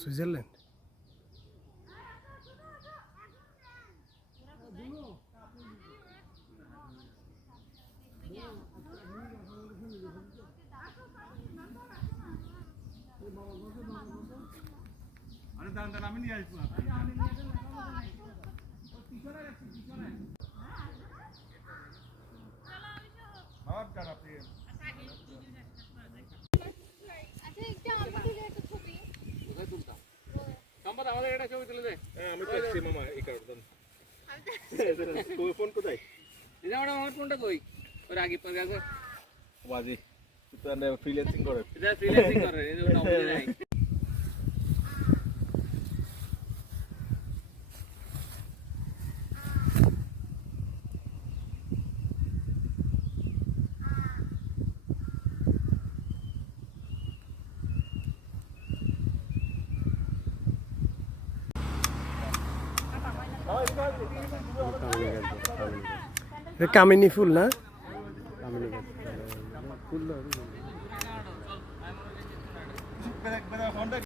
Switzerland. আরে দাঁড়ান দাঁড়ান আমি নিয়ে আসবো আমাদের এটা ছবি তুলে দে। আমি তো এসছি মামা এই কারণ ফোন কোথায় আমার ফোনটা কই ওর আগে পরে আছে বাজি তো না ফ্রিল্যান্সিং করে এটা ফ্রিল্যান্সিং করে এই যে নম্বর নাই কামিনী ফুল না? কামিনী ফুল